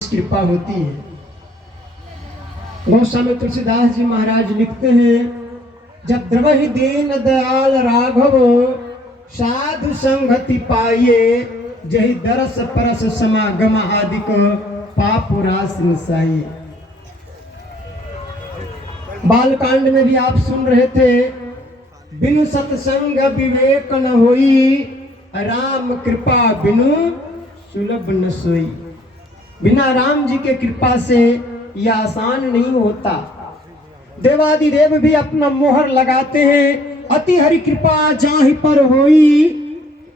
कृपा होती है। गोस्वामी तुलसीदास जी महाराज लिखते हैं, जब द्रवहि दीन दयाल राघव साधु संगति पाइए, जहि दरस परस समागम आदिक पापुरास निसाइए। बालकांड में भी आप सुन रहे थे, बिनु सत्संग विवेक न होई, राम कृपा बिनु सुलभ न सोई। बिना राम जी के कृपा से यह आसान नहीं होता। देवादिदेव भी अपना मोहर लगाते हैं, अति हरि कृपा जाहि पर होई,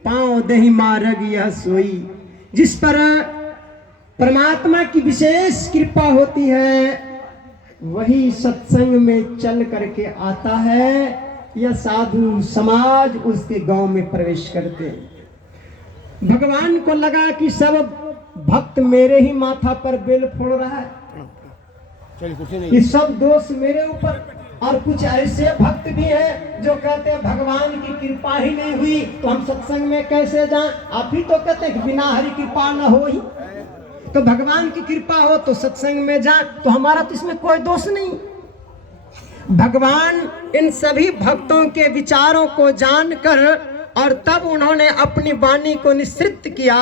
पांव दही मार्ग यह सोई। जिस पर परमात्मा की विशेष कृपा होती है, वही सत्संग में चल करके आता है, यह साधु समाज उसके गांव में प्रवेश करते हैं। भगवान को लगा कि सब भक्त मेरे ही माथा पर बेल फोड़ रहा है, ये सब दोष मेरे ऊपर। और कुछ ऐसे भक्त भी हैं जो कहते हैं भगवान की कृपा ही नहीं हुई तो हम सत्संग में कैसे जाएं। आप ही तो कहते हैं कि बिना हरि कृपा न हो ही, तो भगवान की कृपा हो तो सत्संग में जाएं, तो हमारा तो इसमें कोई दोष नहीं। भगवान इन सभी भक्तों के विचारों को जानकर और तब उन्होंने अपनी वाणी को निश्चित किया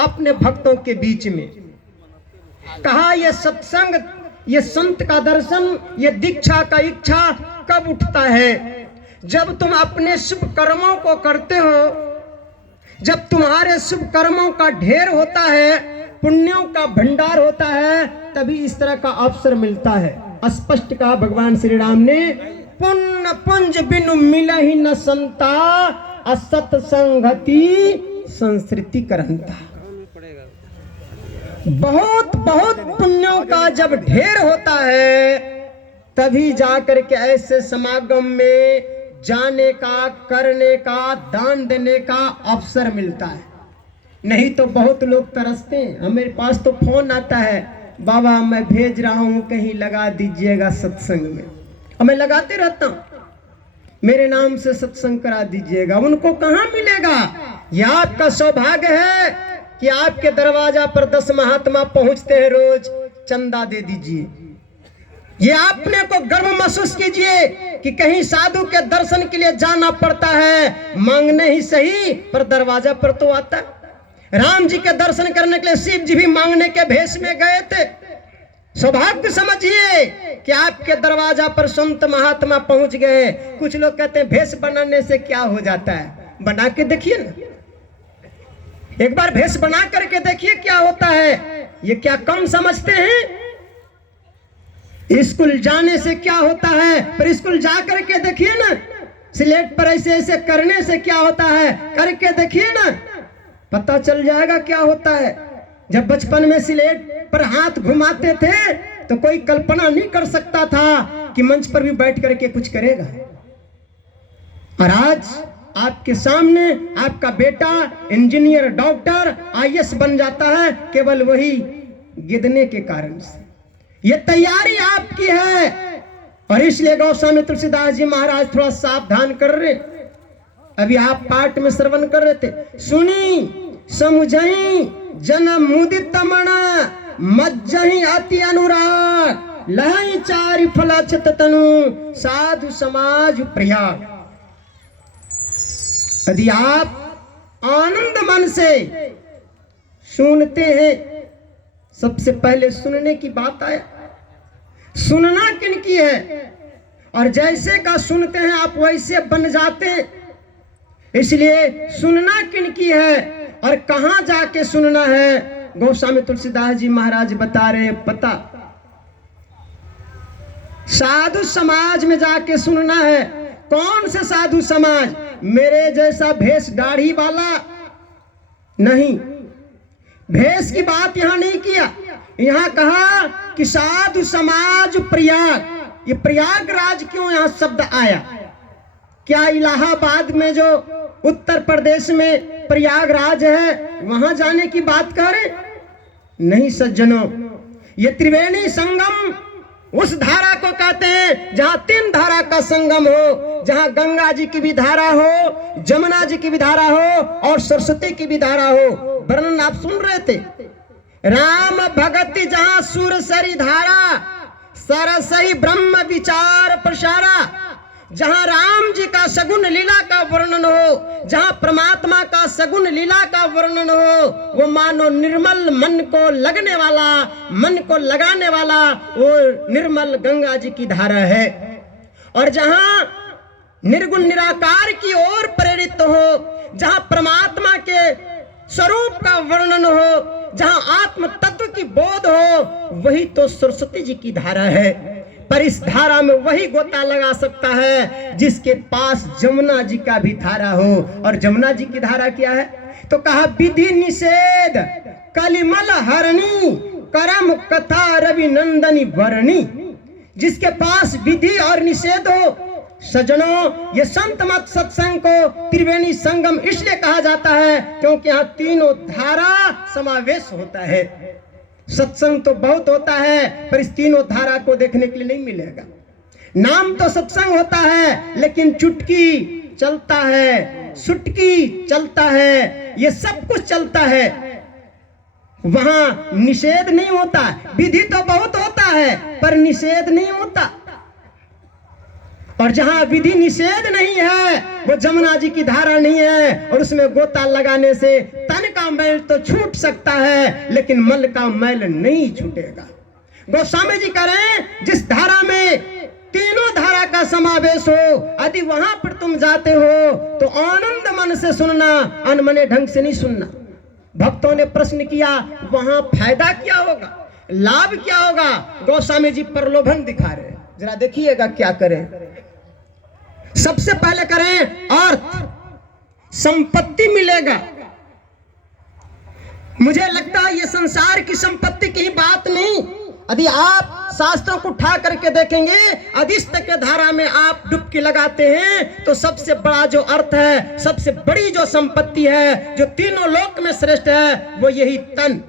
अपने भक्तों के बीच में। कहा, यह सत्संग, ये संत का दर्शन, ये दीक्षा का इच्छा कब उठता है? जब तुम अपने शुभ कर्मों को करते हो, जब तुम्हारे शुभ कर्मों का ढेर होता है, पुण्यों का भंडार होता है, तभी इस तरह का अवसर मिलता है। स्पष्ट कहा भगवान श्री राम ने, पुण्य पुंज बिनु मिलहि न संता, असत संगति संस्कृति करंता। बहुत बहुत पुण्यों का जब ढेर होता है, तभी जाकर के ऐसे समागम में जाने का, करने का, दान देने का अवसर मिलता है। नहीं तो बहुत लोग तरसते हैं। हमारे पास तो फोन आता है, बाबा मैं भेज रहा हूं, कहीं लगा दीजिएगा सत्संग में। और मैं लगाते रहता हूं, मेरे नाम से सत्संग करा दीजिएगा। उनको कहां मिलेगा? यह आपका सौभाग्य है कि आपके दरवाजा पर 10 महात्मा पहुंचते हैं रोज, चंदा दे दीजिए। ये आपने को गर्व महसूस कीजिए कि कहीं साधु के दर्शन के लिए जाना पड़ता है, मांगने ही सही पर दरवाजा पर तो आता है। राम जी के दर्शन करने के लिए शिव जी भी मांगने के भेष में गए थे। सौभाग्य समझिए कि आपके दरवाजा पर संत महात्मा पहुंच गए। कुछ लोग कहते हैं भेष बनाने से क्या हो जाता है, बना के देखिए ना, एक बार भेष बना करके देखिए क्या होता है। ये क्या कम समझते हैं? स्कूल जाने से क्या होता है, पर स्कूल जा करके देखिए ना, स्लेट पर ऐसे ऐसे करने से क्या होता है, करके देखिए ना, पता चल जाएगा क्या होता है। जब बचपन में स्लेट पर हाथ घुमाते थे तो कोई कल्पना नहीं कर सकता था कि मंच पर भी बैठ करके कुछ करेगा। और आज आपके सामने आपका बेटा इंजीनियर, डॉक्टर, आईएएस बन जाता है, केवल वही गिदने के कारण से। ये तैयारी आपकी है। और इसलिए गोस्वामी तुलसीदास जी महाराज थोड़ा सावधान कर रहे। अभी आप पाठ में श्रवण कर रहे थे, सुनी समझई जन मुदित मना, मज्जहि अति अनुराग, लहई चारि फलाछत तनु, साधु समाज प्रयाग। यदि आप आनंद मन से सुनते हैं, सबसे पहले सुनने की बात आए, सुनना किन की है, और जैसे का सुनते हैं आप वैसे बन जाते हैं। इसलिए सुनना किन की है और कहां जाके सुनना है, गोस्वामी तुलसीदास जी महाराज बता रहे हैं, पता साधु समाज में जाके सुनना है। कौन से साधु समाज? मेरे जैसा भेष दाढ़ी वाला नहीं। भेष की बात यहां नहीं किया, यहां कहा कि साधु समाज प्रयाग। ये प्रयागराज क्यों यहां शब्द आया? क्या इलाहाबाद में जो उत्तर प्रदेश में प्रयागराज है वहां जाने की बात कह रहे? नहीं सज्जनों, ये त्रिवेणी संगम उस धारा को कहते हैं जहां 3 धारा का संगम हो, जहां गंगा जी की भी धारा हो, जमुना जी की भी धारा हो और सरस्वती की भी धारा हो। वर्णन आप सुन रहे थे, राम भगति जहां सुर सरी धारा, सरसही ब्रह्म विचार प्रसारा। जहां राम जी का सगुण लीला का वर्णन हो, जहां परमात्मा का सगुण लीला का वर्णन हो, वो मानो निर्मल मन को लगने वाला, मन को लगाने वाला वो निर्मल गंगा जी की धारा है। और जहां निर्गुण निराकार की ओर प्रेरित हो, जहां परमात्मा के स्वरूप का वर्णन हो, जहां आत्म तत्व की बोध हो, वही तो सरस्वती जी की धारा है। पर इस धारा में वही गोता लगा सकता है जिसके पास जमुना जी का भी धारा हो। और जमुना जी की धारा क्या है? तो कहा विधि निषेध कलिमल हरणी, करम कथा रवि नंदनी वर्णी। जिसके पास विधि और निषेध हो, सज्जनों, ये संत मत सत्संग को त्रिवेणी संगम इसलिए कहा जाता है क्योंकि यहाँ तीनों धारा समावेश होता है। सत्संग तो बहुत होता है पर इस तीनों धारा को देखने के लिए नहीं मिलेगा। नाम तो सत्संग होता है लेकिन चुटकी चलता है, सुटकी चलता है, ये सब कुछ चलता है, वहां निषेध नहीं होता। विधि तो बहुत होता है पर निषेध नहीं होता। और जहां विधि निषेध नहीं है वो जमुना जी की धारा नहीं है। और उसमें गोता लगाने से तन का मैल तो छूट सकता है लेकिन मन का मैल नहीं छूटेगा। गोस्वामी जी कह रहे हैं जिस धारा में तीनों धारा का समावेश हो, यदि वहां पर तुम जाते हो तो आनंद मन से सुनना, अनमने ढंग से नहीं सुनना। भक्तों ने प्रश्न किया वहां फायदा क्या होगा, लाभ क्या होगा? गोस्वामी जी प्रलोभन दिखा रहे हैं, जरा देखिएगा क्या करें। सबसे पहले करें अर्थ, संपत्ति मिलेगा। मुझे लगता है ये संसार की संपत्ति की बात नहीं। यदि आप शास्त्रों को उठा करके देखेंगे, अधिष्ठ के धारा में आप डुबकी लगाते हैं तो सबसे बड़ा जो अर्थ है, सबसे बड़ी जो संपत्ति है, जो तीनों लोक में श्रेष्ठ है, वो यही तन,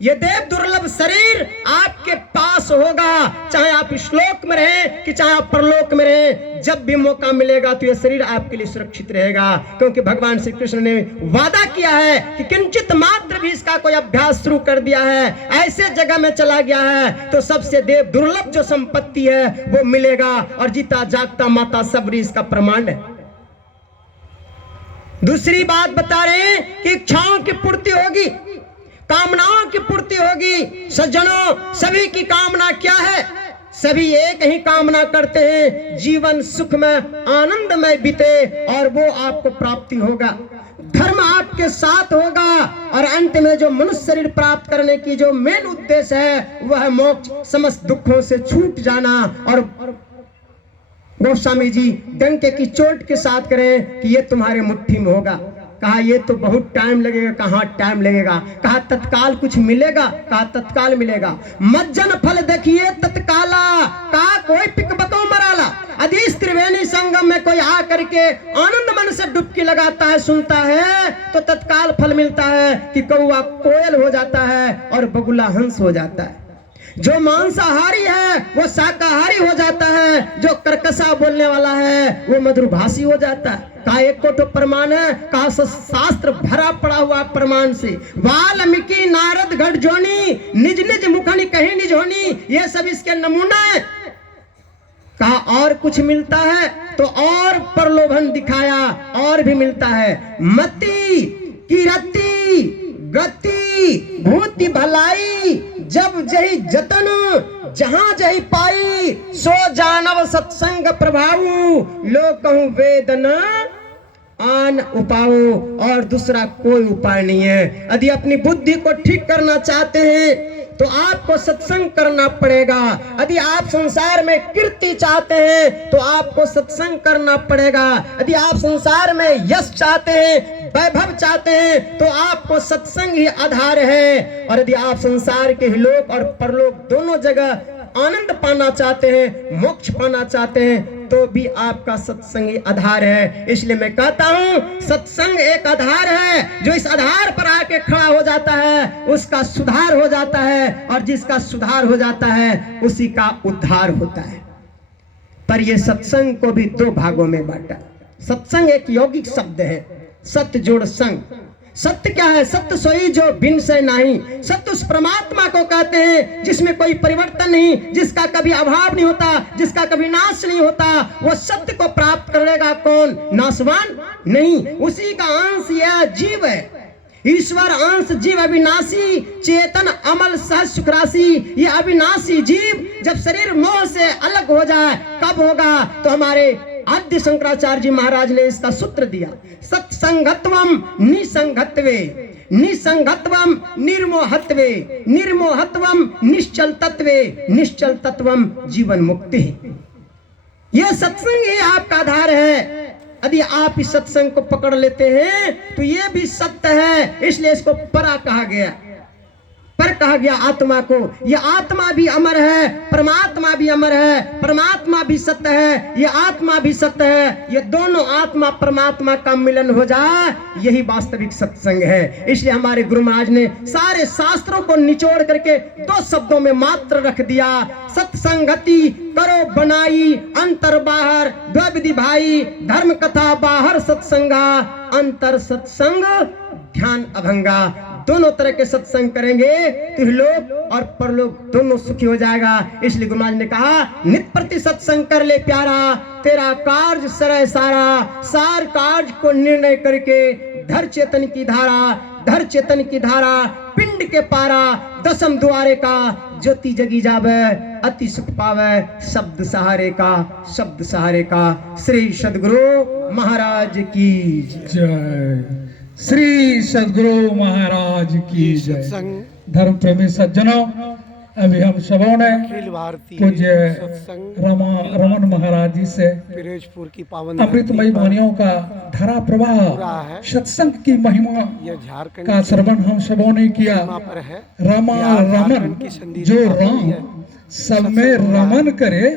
ये देव दुर्लभ शरीर आपके पास होगा। चाहे आप इस लोक में रहें कि चाहे आप परलोक में रहें, जब भी मौका मिलेगा तो ये शरीर आपके लिए सुरक्षित रहेगा। क्योंकि भगवान श्री कृष्ण ने वादा किया है कि किंचित मात्र भी इसका कोई अभ्यास शुरू कर दिया है, ऐसे जगह में चला गया है तो सबसे देव दुर्लभ जो संपत्ति है वो मिलेगा। और जीता जागता माता सबरी इसका प्रमाण है। दूसरी बात बता रहे हैं कि इच्छाओं की पूर्ति होगी, कामनाओं की पूर्ति होगी। सज्जनों, सभी की कामना क्या है? सभी एक ही कामना करते हैं, जीवन सुखमय आनंदमय बीते और वो आपको प्राप्ति होगा, धर्म आपके साथ होगा। और अंत में जो मनुष्य शरीर प्राप्त करने की जो मेन उद्देश्य है वह है मोक्ष, समस्त दुखों से छूट जाना। और गोस्वामी जी डंके की चोट के साथ करें कि ये तुम्हारे मुट्ठी में होगा। कहा ये तो बहुत टाइम लगेगा। कहा टाइम लगेगा? कहा तत्काल कुछ मिलेगा? कहा तत्काल मिलेगा। मज्जन फल देखिए तत्काला, कहा कोई पिकबतो मराला। अधिस त्रिवेणी संगम में कोई आ करके आनंद मन से डुबकी लगाता है, सुनता है तो तत्काल फल मिलता है कि कौवा कोयल हो जाता है और बगुला हंस हो जाता है। जो मांसाहारी है वो शाकाहारी हो जाता है, जो कर्कशा बोलने वाला है वो मधुरभाषी हो जाता है। कहा एक को तो प्रमाण है, कहा शास्त्र भरा पड़ा हुआ प्रमाण से। वाल्मीकि नारद गढ़ जोनी, निज निज मुखनी कहीं निज होनी, ये सब इसके नमूना है। कहा और कुछ मिलता है तो और प्रलोभन दिखाया, और भी मिलता है। मति कीरति गति भूति भलाई, जब जही जतन जहां जही पाई, सो जानव सत्संग प्रभाऊ, लोग कहूं वेदन आन उपाओ। और दूसरा कोई उपाय नहीं है। यदि अपनी बुद्धि को ठीक करना चाहते हैं तो आपको सत्संग करना पड़ेगा। यदि आप संसार में कीर्ति चाहते हैं तो आपको सत्संग करना पड़ेगा। यदि आप संसार में यश चाहते हैं, वैभव चाहते हैं तो आपको सत्संग ही आधार है। और यदि आप संसार के लोक और परलोक दोनों जगह आनंद पाना चाहते हैं, मोक्ष पाना चाहते हैं, तो भी आपका सत्संग ही आधार है। इसलिए मैं कहता हूं सत्संग एक आधार है। जो इस आधार पर आके खड़ा हो जाता है उसका सुधार हो जाता है, और जिसका सुधार हो जाता है उसी का उद्धार होता है। पर यह सत्संग को भी दो भागों में बांटा। सत्संग एक यौगिक शब्द है, सत जोड़ संग। सत्य क्या है? सत्य सोई जो बिन से नहीं। सत्य उस परमात्मा को कहते हैं जिसमें कोई परिवर्तन नहीं, जिसका कभी अभाव नहीं होता, जिसका कभी नाश नहीं होता। वो सत्य को प्राप्त करेगा कौन? नाशवान नहीं। उसी का अंश यह जीव है। ईश्वर अंश जीव अविनाशी चेतन अमल सहज सुखराशि। ये अविनाशी जीव जब शरीर मोह से अलग हो जाए कब होगा? तो हमारे आद्य शंकराचार्य जी महाराज ने इसका सूत्र दिया, सत्संगत्वम निसंगत्वे, निसंगत्वम निर्मोहत्वे, निर्मोहत्वम निश्चल तत्वे, निश्चल तत्वम जीवन मुक्ति। यह सत्संग ही आपका आधार है। यदि आप इस सत्संग को पकड़ लेते हैं तो यह भी सत्य है, इसलिए इसको परा कहा गया। पर कहा गया आत्मा को, यह आत्मा भी अमर है, परमात्मा भी अमर है, परमात्मा भी सत्य है, यह आत्मा भी सत्य है। ये दोनों आत्मा परमात्मा का मिलन हो जाए, यही वास्तविक सत्संग है। इसलिए हमारे गुरु महाराज ने सारे शास्त्रों को निचोड़ करके 2 शब्दों में मात्र रख दिया, सत्संगति करो बनाई अंतर बाहर द्विविधि भाई, धर्म कथा बाहर सत्संगा, अंतर सत्संग ध्यान अभंगा। दोनों तरह के सत्संग करेंगे तो लोक और परलोक दोनों सुखी हो जाएगा। इसलिए गुरु महाराज ने कहा, नित प्रति सत्संग कर ले प्यारा, तेरा कार्य सरय सारा, सार कार्य को निर्णय करके धर चेतन की धारा, धर चेतन की धारा पिंड के पारा, दसम द्वारे का ज्योति जगी जावे, अति सुख पावे शब्द सहारे का, शब्द सहारे का। श्री सद्गुरु महाराज की जय। श्री सद्गुरु महाराज की जय। धर्म प्रेमी सज्जनों, अभी हम सबों ने पूज्य रमन महाराज जी से पिरोजपुर की पावन अमृतमयी वाणियों का धारा प्रवाह सत्संग की महिमा का श्रवण हम सबों ने किया। रमा रमन जो राम सब में रमन करे